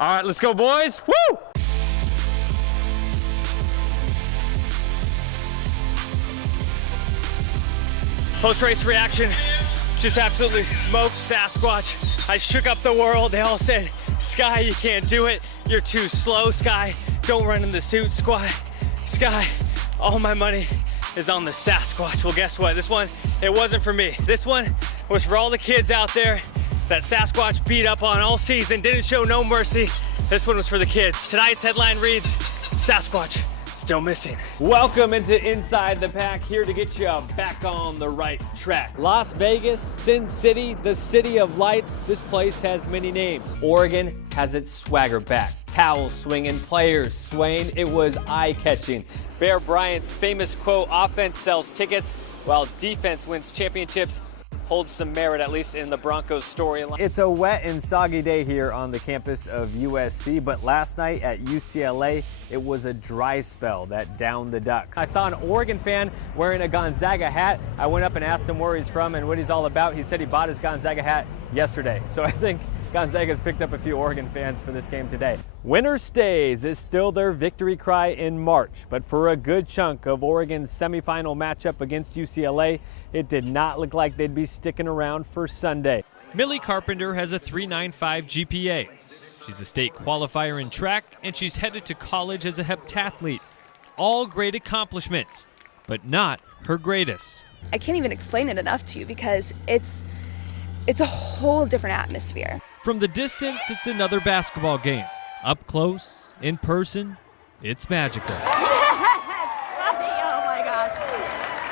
All right, let's go, boys. Woo! Post-race reaction, just absolutely smoked Sasquatch. I shook up the world. They all said, Sky, you can't do it. You're too slow, Sky. Don't run in the suit, Sky. Sky, all my money is on the Sasquatch. Well, guess what? This one, it wasn't for me. This one was for all the kids out there that Sasquatch beat up on all season, didn't show no mercy. This one was for the kids. Tonight's headline reads, Sasquatch still missing. Welcome into Inside the Pack, here to get you back on the right track. Las Vegas, Sin City, the city of lights. This place has many names. Oregon has its swagger back. Towels swinging, players swaying. It was eye-catching. Bear Bryant's famous quote, offense sells tickets while defense wins championships, holds some merit, at least in the Broncos storyline. It's a wet and soggy day here on the campus of USC, but last night at UCLA, it was a dry spell that downed the Ducks. I saw an Oregon fan wearing a Gonzaga hat. I went up and asked him where he's from and what he's all about. He said he bought his Gonzaga hat yesterday. So I think Gonzaga's picked up a few Oregon fans for this game today. Winner stays is still their victory cry in March, but for a good chunk of Oregon's semifinal matchup against UCLA, it did not look like they'd be sticking around for Sunday. Millie Carpenter has a 3.95 GPA. She's a state qualifier in track, and she's headed to college as a heptathlete. All great accomplishments, but not her greatest. I can't even explain it enough to you because it's a whole different atmosphere. From the distance, it's another basketball game. Up close, in person, it's magical. Oh my gosh.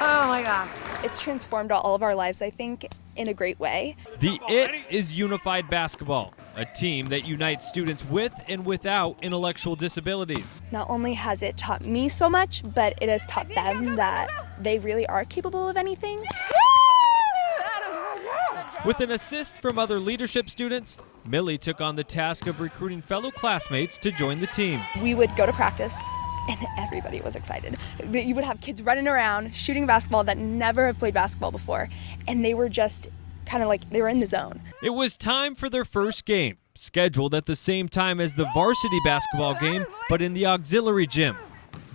Oh my gosh. It's transformed all of our lives, I think, in a great way. The IT is Unified Basketball, a team that unites students with and without intellectual disabilities. Not only has it taught me so much, but it has taught them that they really are capable of anything. With an assist from other leadership students, Millie took on the task of recruiting fellow classmates to join the team. We would go to practice and everybody was excited. You would have kids running around, shooting basketball that never have played basketball before, and they were just kind of like they were in the zone. It was time for their first game, scheduled at the same time as the varsity basketball game, but in the auxiliary gym.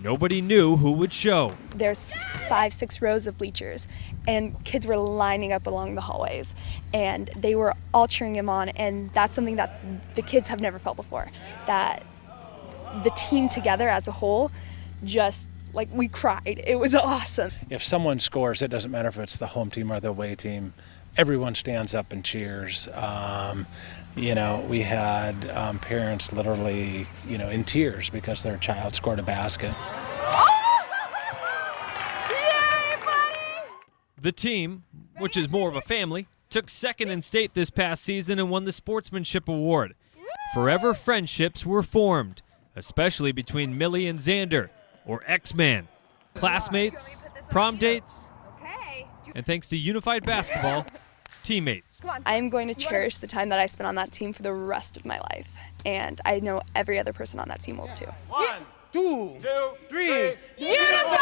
Nobody knew who would show. There's 5-6 rows of bleachers, and kids were lining up along the hallways, and they were all cheering him on, and that's something that the kids have never felt before. That the team together as a whole, just like we cried. It was awesome. If someone scores, it doesn't matter if it's the home team or the away team, everyone stands up and cheers. You know, we had parents literally, you know, in tears because their child scored a basket. The team, which is more of a family, took second in state this past season and won the Sportsmanship Award. Forever friendships were formed, especially between Millie and Xander, or X-Man, classmates, prom dates, and thanks to Unified Basketball, teammates. I am going to cherish the time that I spent on that team for the rest of my life, and I know every other person on that team will too. 1, 2, 3, Unified!